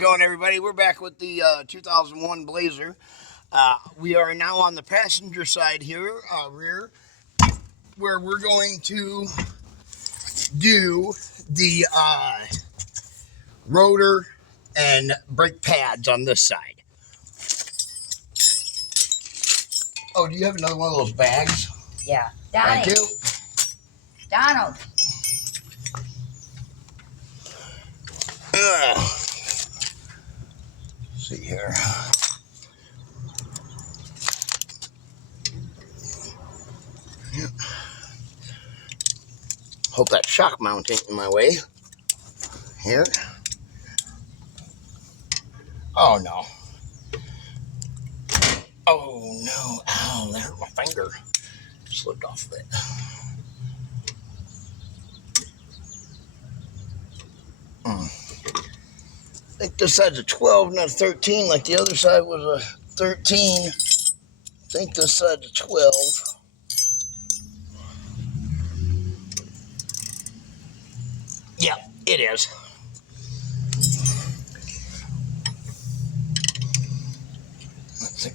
going, everybody? We're back with the 2001 Blazer. We are now on the passenger side here, rear, where we're going to do the rotor and brake pads on this side. Oh, do you have another one of those bags? Yeah. Donnie. Thank you. Donald. See here. Yep. Hope that shock mount ain't in my way. Here. Oh no. Oh no. Ow, that hurt my finger. Slipped off of it. I think this side's a 12, not a 13, like the other side was a 13. I think this side's a 12. Yep, it is. Let's see.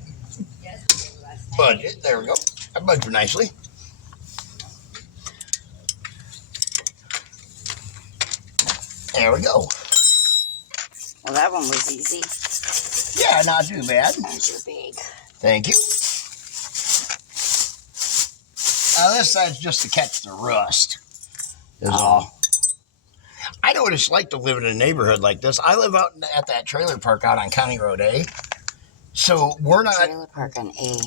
Budget, there we go. I budgeted nicely. There we go. Well, that one was easy. Yeah, not too bad. There's your bag. Thank you. This side's just to catch the rust. Is all. I know what it's like to live in a neighborhood like this. I live out at that trailer park out on County Road A. So we're not... Trailer park on A.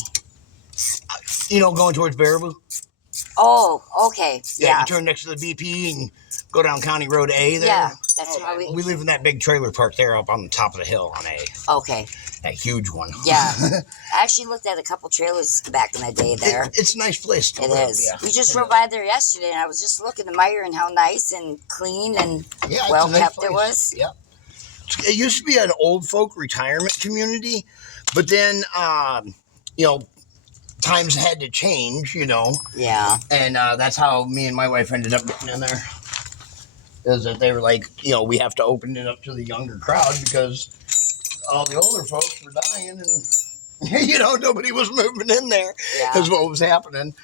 You know, going towards Baraboo? Oh, okay. Yeah, you turn next to the BP and go down County Road A there. Yeah, that's how we live in that big trailer park there up on the top of the hill on A. Okay. That huge one. Yeah. I actually looked at a couple trailers back in the day there. It's a nice place to live. It is. Yeah. We just rode by there yesterday, and I was just looking, admiring how nice and clean and well kept it was. Yeah. It used to be an old folk retirement community, but then, you know, times had to change, you know. Yeah. And that's how me and my wife ended up getting in there. Is that they were like, you know, we have to open it up to the younger crowd because all the older folks were dying and, you know, nobody was moving in there. Yeah. That's what was happening.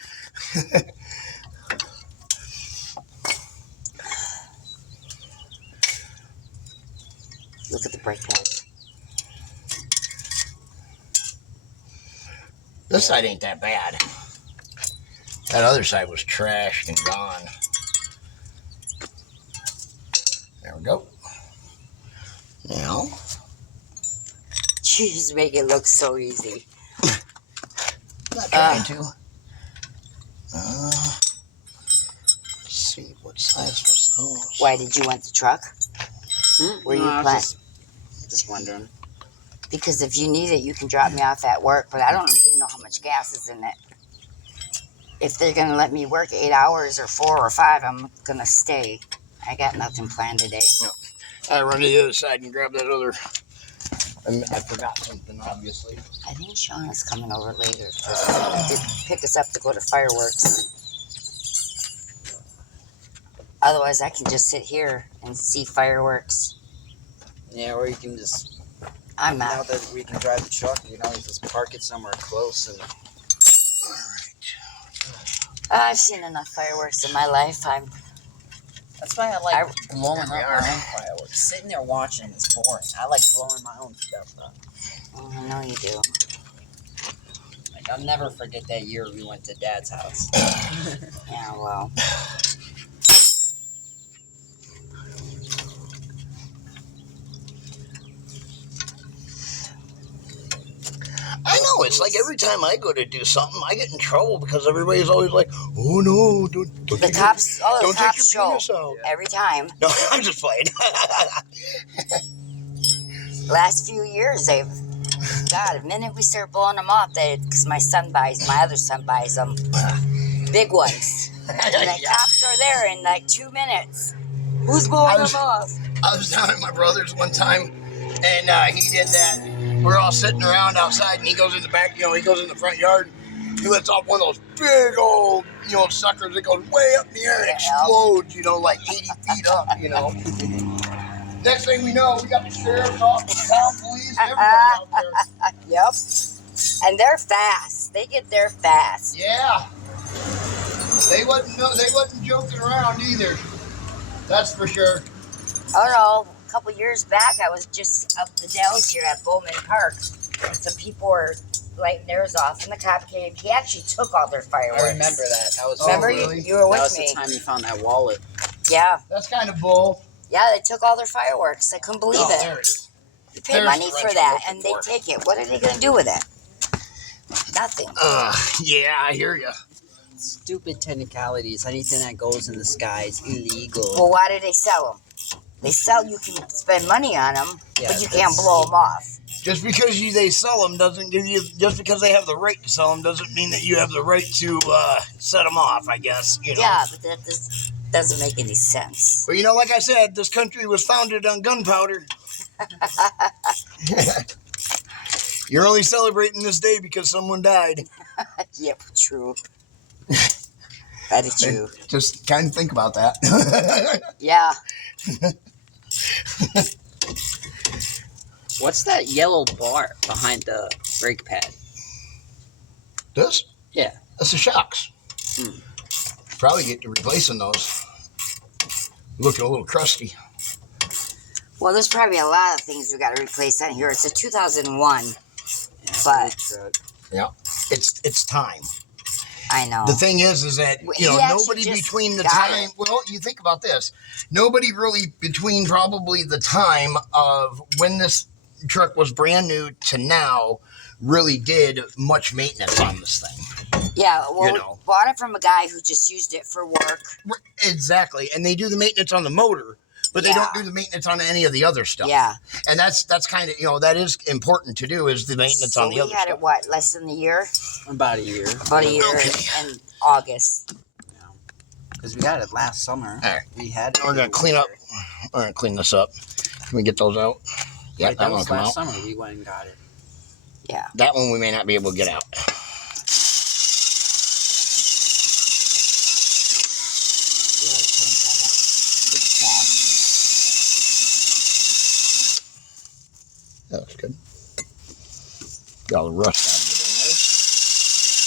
Look at the brake pads. This side ain't that bad. That other side was trashed and gone. There we go. Now. You just make it look so easy. Not trying to. Let's see, what size was those? Why did you want the truck? Were you planning? Just wondering. Because if you need it, you can drop me off at work, but I don't even know how much gas is in it. If they're going to let me work 8 hours or 4 or 5, I'm going to stay. I got nothing planned today. No. I run to the other side and grab that other. I forgot something, obviously. I think Sean is coming over later to pick us up to go to fireworks. Otherwise, I can just sit here and see fireworks. Yeah, or you can just, I'm now not. that we can drive the truck, you know, just park it somewhere close. And I've seen enough fireworks in my life. that's why I like blowing up my own fireworks. Sitting there watching is boring. I like blowing my own stuff up. Oh, I know you do. Like, I'll never forget that year we went to Dad's house. Yeah, well. I know, it's like every time I go to do something, I get in trouble because everybody's always like, oh no, don't The cops, don't the cops take your show penis out. every time. No, I'm just playing. Last few years, they've, God, the minute we start blowing them off, because my other son buys them, big ones. And the cops are there in like 2 minutes. Who's blowing them off? I was down at my brother's one time, and he did that. We're all sitting around outside, and he goes in the back, you know, he goes in the front yard. He lets off one of those big old, you know, suckers that goes way up in the air and explodes, you know, like 80 feet up, you know. Next thing we know, we got the sheriff's office, town police, everybody out there. Yep. And they're fast. They get there fast. Yeah. They wasn't joking around either. That's for sure. Oh no, a couple years back, I was just up the Dells here at Bowman Park. And some people were lighting theirs off, and the cop came. He actually took all their fireworks. I remember that. That was Remember, really? you were with that was me. the time you found that wallet. Yeah. That's kind of bull. Yeah, they took all their fireworks. I couldn't believe it. There it is. You pay There's money the for wrench that, I'm and they looking take it. What are they going to do with it? Nothing. Yeah, I hear you. Stupid technicalities. Anything that goes in the sky is illegal. Well, why do they sell them? They sell, you can spend money on them, Yeah, but you can't blow them off. Just because they sell them doesn't give you. Just because they have the right to sell them doesn't mean that you have the right to set them off. I guess you know. Yeah, but that doesn't make any sense. But you know, like I said, this country was founded on gunpowder. You're only celebrating this day because someone died. Yep, true. That is true. Just kind of think about that. Yeah. What's that yellow bar behind the brake pad? This? Yeah. That's the shocks. Probably get to replacing those. Looking a little crusty. Well, there's probably a lot of things we got to replace on here. It's a 2001, but Yeah, it's time. I know. The thing is that He actually nobody just between the got time. it. Well, you think about this. Nobody really between probably the time of when this truck was brand new to now really did much maintenance on this thing. Yeah, well, You we know. bought it from a guy who just used it for work. Exactly, and they do the maintenance on the motor, but they don't do the maintenance on any of the other stuff. Yeah. And that's kind of that is important to do is the maintenance on the other we had stuff. it, what, less than a year? About a year. About a year in August. Because we got it last summer. All right. We had. We're gonna clean up. We're gonna clean this up. Can we get those out? Yeah, Right, that that one was come last out. summer. We went and got it. Yeah. That one we may not be able to get out. That looks good. Got all the rust out of it anyway.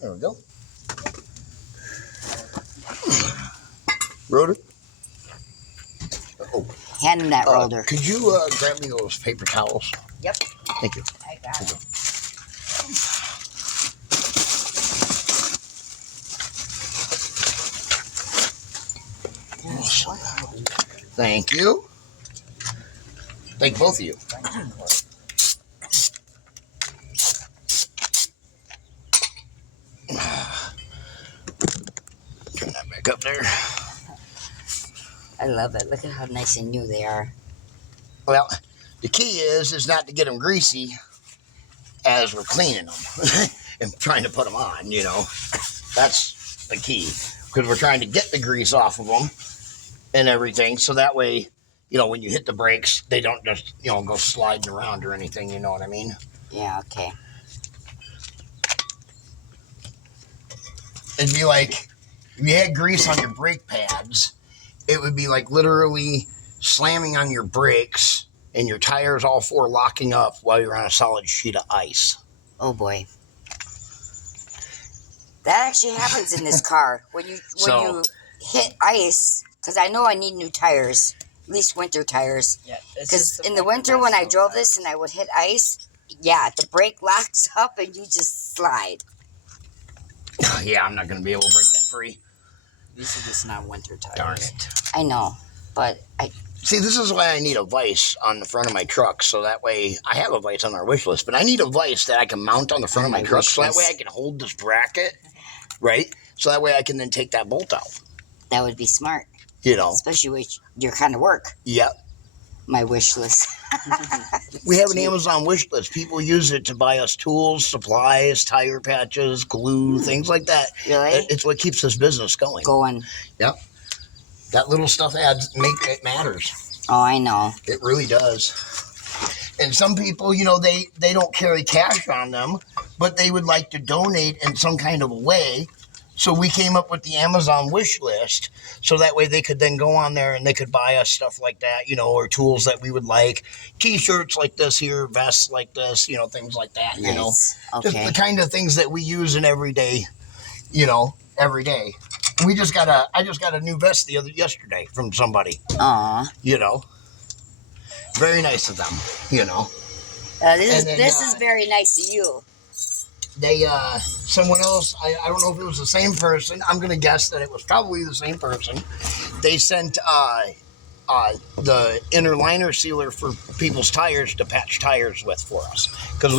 There we go. Rotor. Oh, Hand him that roller. could you grab me those paper towels? Yep. Thank you. I got it. Thank you. Thank both of you. Turn that back up there. I love it. Look at how nice and new they are. Well, the key is not to get them greasy as we're cleaning them and trying to put them on, That's the key. Because we're trying to get the grease off of them and everything. So that way, when you hit the brakes, they don't just, go sliding around or anything. You know what I mean? Yeah, okay. It'd be like if you had grease on your brake pads, it would be like literally slamming on your brakes and your tires all four locking up while you're on a solid sheet of ice. Oh boy. That actually happens in this car. When you hit ice, because I know I need new tires, at least winter tires. Yeah. Because in the winter when I drove this and I would hit ice, the brake locks up and you just slide. Yeah, I'm not going to be able to break that free. These are just not winter tires. Darn it. I know, but See, this is why I need a vise on the front of my truck, so that way I have a vise on our wish list, but I need a vise that I can mount on the front of my truck, so that way I can hold this bracket, right? So that way I can then take that bolt out. that would be smart, You know? especially with your kind of work. Yep. My wish list. We have an Amazon wish list. People use it to buy us tools, supplies, tire patches, glue, things like that. Really? It's what keeps this business going. Going. Yep. That little stuff it matters. Oh, I know. It really does. And some people, you know, they don't carry cash on them, but they would like to donate in some kind of a way. So we came up with the Amazon wish list, so that way they could then go on there and they could buy us stuff like that, you know, or tools that we would like, T-shirts like this here, vests like this, you know, things like that, you know, Okay. just the kind of things that we use in everyday, you know, every day. I just got a new vest yesterday from somebody, Aw. you know, very nice of them, you know. This is very nice of you. They, someone else, I don't know if it was the same person. I'm going to guess that it was probably the same person. They sent, the inner liner sealer for people's tires to patch tires with for us. Because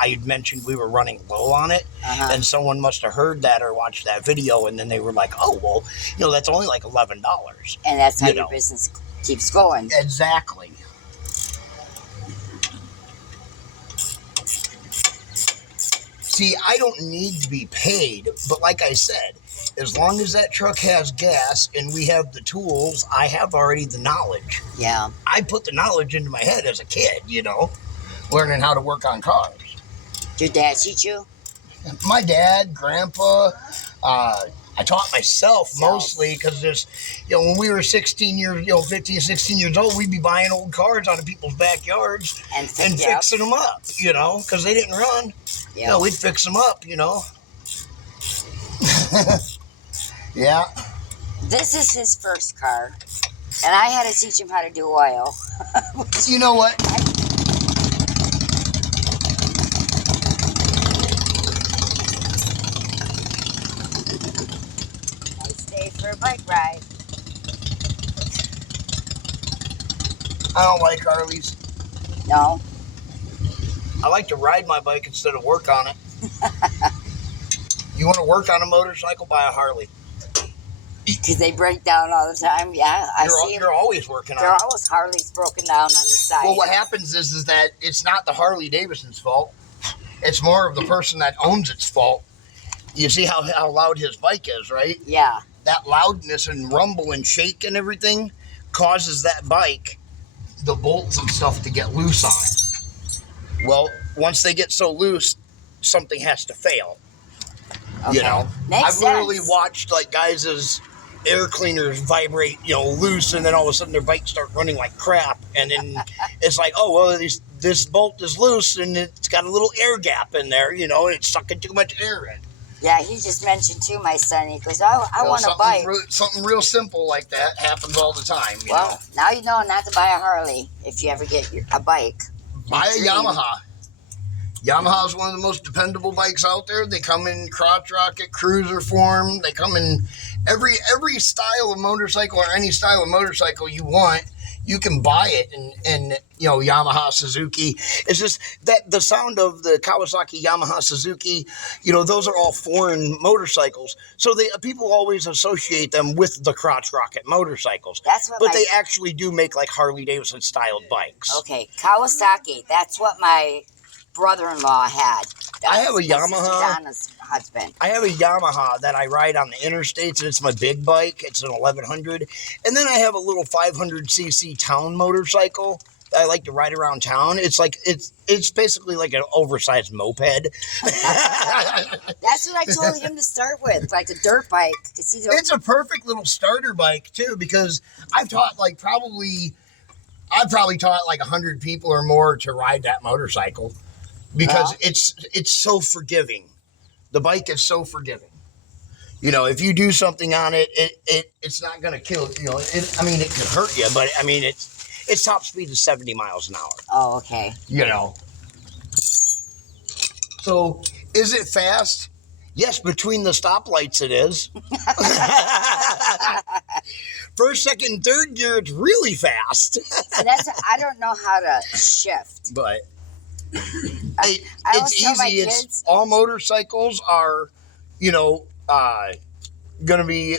I had mentioned we were running low on it. And someone must have heard that or watched that video. And then they were like, oh, well, you know, that's only like $11. And that's how your business keeps going. Exactly. See, I don't need to be paid, but like I said, as long as that truck has gas and we have the tools, I have already the knowledge. Yeah. I put the knowledge into my head as a kid, you know, learning how to work on cars. Did your dad teach you? My dad, grandpa, I taught myself mostly because there's, you know, when we were 15, 16 years old, we'd be buying old cars out of people's backyards and fixing them up, you know, because they didn't run. Yep. You know, we'd fix them up, you know. Yeah. This is his first car, and I had to teach him how to do oil. You know what? Nice day for a bike ride. I don't like Harleys. No. I like to ride my bike instead of work on it. You want to work on a motorcycle? Buy a Harley. Because they break down all the time. Yeah, I see them. You're always working on There are it. always Harleys broken down on the side. Well, what happens is that it's not the Harley Davidson's fault. It's more of the person that owns its fault. You see how loud his bike is, right? Yeah. That loudness and rumble and shake and everything causes that bike, the bolts and stuff, to get loose on it. Well, once they get so loose, something has to fail. Okay. You know, Makes I've literally sense. watched like guys' air cleaners vibrate, you know, loose, and then all of a sudden their bikes start running like crap, and then it's like, oh well, this bolt is loose and it's got a little air gap in there, you know, and it's sucking too much air in. Yeah, he just mentioned to my son, he goes, I want a bike. Something real simple like that happens all the time. You know? Now you know not to buy a Harley if you ever get a bike. Buy a Yamaha. Yamaha is one of the most dependable bikes out there. They come in crotch rocket, cruiser form. They come in every style of motorcycle, or any style of motorcycle you want. You can buy it, and you know, Yamaha, Suzuki. It's just that the sound of the Kawasaki, Yamaha, Suzuki, you know, those are all foreign motorcycles. So people always associate them with the crotch rocket motorcycles. But they actually do make like Harley Davidson styled bikes. Okay, Kawasaki. That's what my brother-in-law had. I have a Yamaha. Donna's husband. I have a Yamaha that I ride on the interstates, and it's my big bike. It's an 1100. And then I have a little 500cc town motorcycle that I like to ride around town. It's like it's basically like an oversized moped. That's what I told him to start with, like a dirt bike. It's a perfect little starter bike too, because I've probably taught like 100 people or more to ride that motorcycle. Because it's so forgiving. The bike is so forgiving. You know, if you do something on it, it's not going to kill. You know, it could hurt you, but I mean, its top speed is 70 miles an hour. Oh, okay. You know. So, is it fast? Yes, between the stoplights it is. First, second, third gear, it's really fast. And I don't know how to shift. But it's easy. All motorcycles are, you know, going to be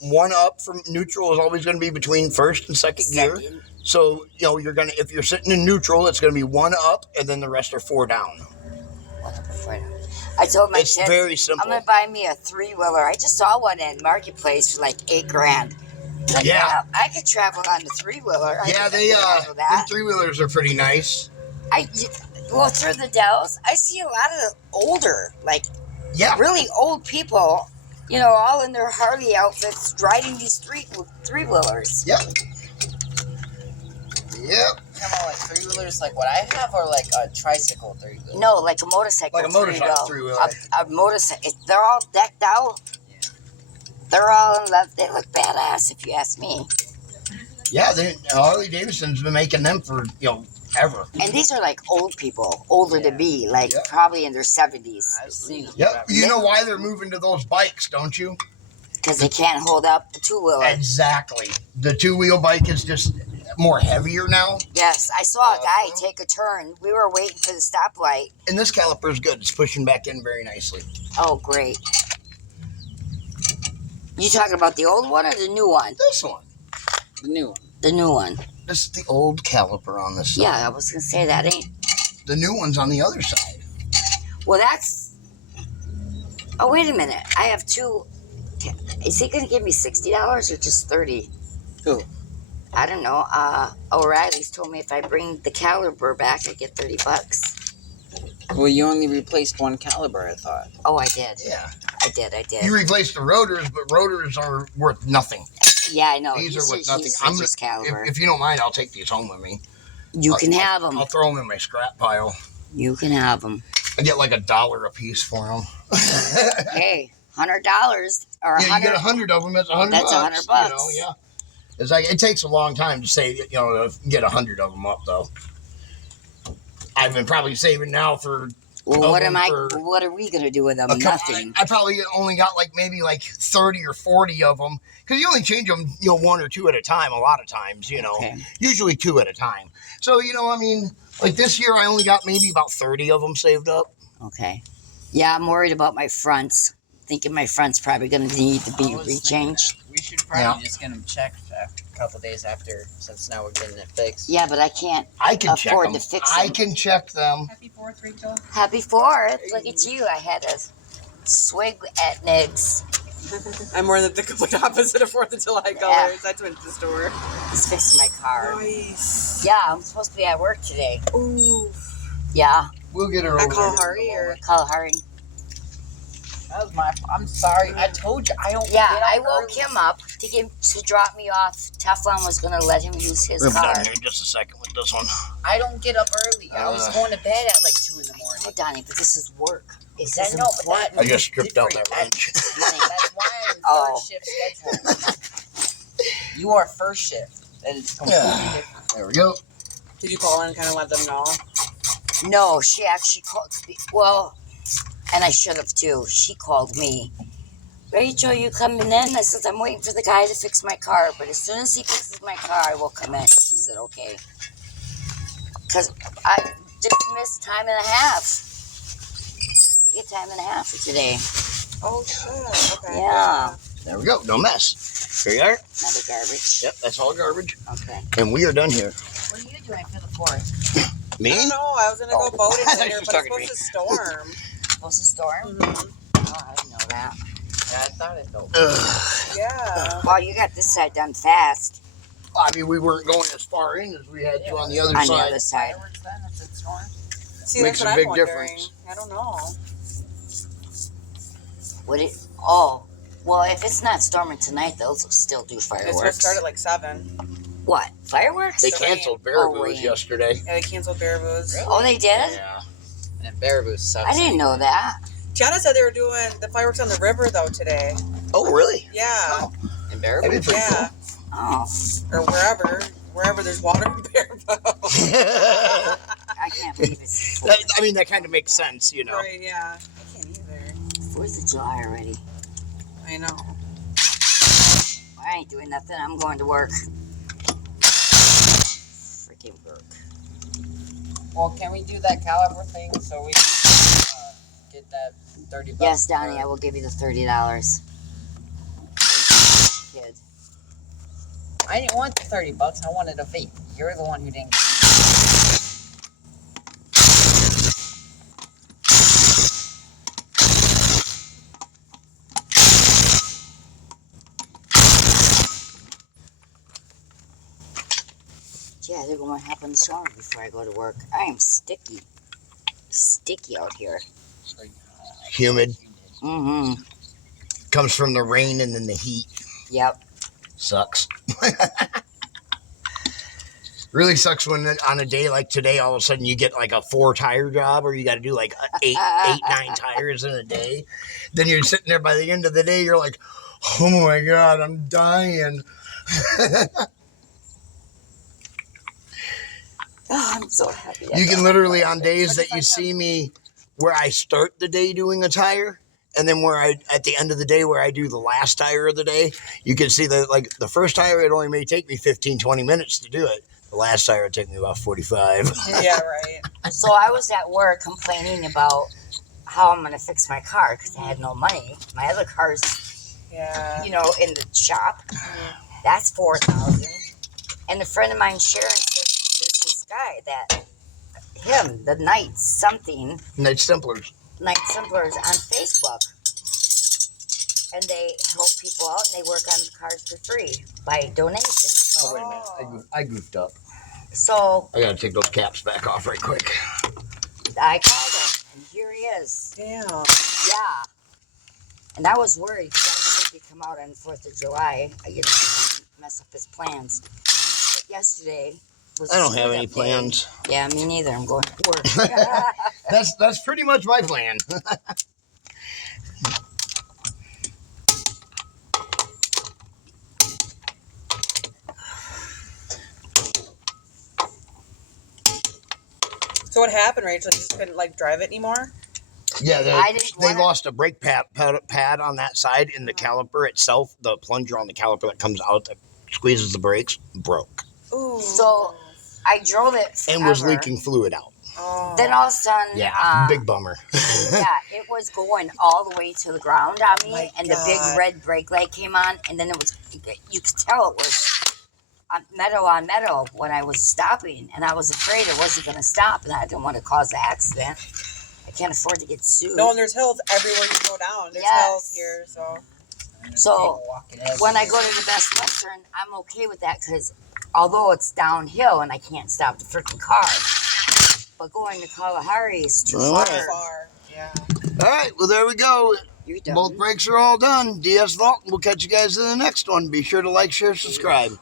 one up from neutral is always going to be between first and second gear. So, you know, if you're sitting in neutral, it's going to be one up, and then the rest are four down. I told my kids, it's very simple. I'm going to buy me a 3-wheeler. I just saw one in Marketplace for like $8,000. Yeah. I could travel on the 3-wheeler. Yeah, the 3-wheelers are pretty nice. Well, through the Dells, I see a lot of older, like Yeah. really old people, you know, all in their Harley outfits, riding these three-wheelers. Yep. Yep. Come on, like three-wheelers, like what I have, or like a tricycle three-wheeler? No, like a motorcycle. Like a motorcycle three-wheeler. A motorcycle. They're all decked out. Yeah. They're all in love. They look badass, if you ask me. Yeah, Harley Davidson's been making them for, ever. And these are like old people, older than me, like Yeah. probably in their 70s. I've seen them. Yep. You know why they're moving to those bikes, don't you? Because they can't hold up the two-wheeler. Exactly. The two-wheel bike is just more heavier now. Yes, I saw a guy take a turn. We were waiting for the stoplight. And this caliper is good. It's pushing back in very nicely. Oh, great. You talking about the old one or the new one? This one. The new one. The new one. This is the old caliper on this side. Yeah, I was going to say that ain't. The new one's on the other side. Well, that's. Oh, wait a minute. I have two. Is he going to give me $60 or just $30? Who? I don't know. O'Reilly's told me if I bring the caliber back, I get $30. Well, you only replaced one caliber, I thought. Oh, I did. Yeah. I did. You replaced the rotors, but rotors are worth nothing. Yeah, I know. These are worth nothing. Just caliber. If you don't mind, I'll take these home with me. You can have them. I'll throw them in my scrap pile. You can have them. I get like $1 a piece for them. Hey, $100 or yeah, you get 100 of them. That's $100. That's $100. Yeah. It's like it takes a long time to save. To get 100 of them up though. I've been probably saving now for. Well, what are we gonna do with them? Nothing. I probably only got maybe 30 or 40 of them because you only change them, one or two at a time. A lot of times, Okay. usually two at a time. So like this year, I only got maybe about 30 of them saved up. Okay. Yeah, I'm worried about my fronts. Thinking my front's probably gonna need to be rechanged. We should probably just get them checked a couple days after, since now we're getting it fixed. Yeah, but I can't I can check afford them. to fix I them. can check them. Happy 4th, Rachel. Happy 4th. Look at you. I had a swig at Nick's. I'm more than the complete opposite of 4th of July colors. I went to the store. He's fixing my car. Nice. Yeah, I'm supposed to be at work today. Ooh. Yeah. We'll get her over I call there. Hari or Call Hari. That was my. I'm sorry. I told you I don't. Yeah, get up I woke early. him up to drop me off. Teflon was gonna let him use his We'll be car. down here in just a second with this one. I don't get up early. I was going to bed at 2 in the morning. Oh, Donnie, but this is work. This I is know, but that important. I just stripped out that different. wrench. That's why I'm Oh. third shift schedule. You are first shift. That is completely different. There we go. did you call and kind of let them know? No, she actually called. Well, and I should have too. She called me. Rachel, you coming in? I said, I'm waiting for the guy to fix my car, but as soon as he fixes my car, I will come in. She said, okay. Because I just missed time and a half. Get time and a half for today. Oh, shit. Okay. Yeah. There we go. No mess. Here you are. Another garbage. Yep, that's all garbage. Okay. And we are done here. What are you doing for the 4th? Me? I don't know. I was going to go boating I thought later, you was but it's talking to supposed to storm. Supposed to storm? Mhm. Oh, I didn't know that. Yeah, I thought it though. Yeah. Well, you got this side done fast. I mean, we weren't going as far in as we had to on the other On side. the other side. Fireworks then if it storms. See, Makes that's a what big I'm wondering. difference. I don't know. Would it? Oh. Well, if it's not storming tonight, they'll still do It's supposed fireworks. to start at 7. What? Fireworks? They The rain. canceled Oh, Baraboo's rain. yesterday. Yeah, they canceled Baraboo's. Really? Oh, they did? Yeah. And Baraboo sucks. I didn't know that. Tiana said they were doing the fireworks on the river, though, today. Oh, really? Yeah. Oh, And that'd Baraboo. be pretty Yeah. Oh, Or wherever there's water in Baraboo. cool. I can't believe it's I mean, that kind of makes sense, Right, yeah. I can't either. 4th of July already. I know. I ain't doing nothing. I'm going to work. Freaking work. Well, can we do that caliber thing so we get that $30? Yes, Donnie, I will give you the $30. Kid. I didn't want the $30. I wanted a vape. You're the one who didn't. Yeah, they're going to hop in the shower before I go to work. I am sticky. Sticky out here. Humid. Mm-hmm. Comes from the rain and then the heat. Yep. Sucks. Really sucks when on a day like today, all of a sudden you get like a 4-tire job, or you got to do like 9 tires in a day. Then you're sitting there by the end of the day, you're like, oh my God, I'm dying. Oh, I'm so happy. You can literally, on days that you see me where I start the day doing a tire, and then where I, at the end of the day, where I do the last tire of the day, you can see that like the first tire, it only may take me 15, 20 minutes to do it. The last tire would take me about 45. Yeah, right. So I was at work complaining about how I'm going to fix my car because I had no money. My other car's, Yeah. you know, in the shop. That's $4,000. And a friend of mine, Sharon, says there's this guy that, the Night something, Night Stemplers. Night Simplers on Facebook. And they help people out and they work on the cars for free by donation. Oh, wait a minute. I goofed up. So I got to take those caps back off right quick. I called him and here he is. Damn. Yeah. And I was worried because I didn't think he'd come out on the 4th of July. I didn't mess up his plans. But yesterday was I don't have shoot any up day. plans. Yeah, me neither. I'm going to work. That's pretty much my plan. So what happened, Rachel? You just couldn't like drive it anymore? Yeah, I didn't they wanna- lost a brake pad on that side, and the caliper itself, the plunger on the caliper that comes out that squeezes the brakes, broke. Ooh. So I drove it forever. And was leaking fluid out. Oh. Then all of a sudden, Yeah, big bummer. yeah, it was going all the way to the ground on me, My and the big God. red brake light came on, and then it was, you could tell it was metal on metal when I was stopping, and I was afraid it wasn't going to stop, and I didn't want to cause an accident. I can't afford to get sued. No, and there's hills everywhere you go down. There's Yes. hills here, so. So when I go to the Best Western, I'm okay with that because although it's downhill and I can't stop the freaking car, but going to Kalahari is too All far. right. Far. Yeah. All right, well, there we go. You're done. Both brakes are all done. DS Vault. We'll catch you guys in the next one. Be sure to like, share, subscribe.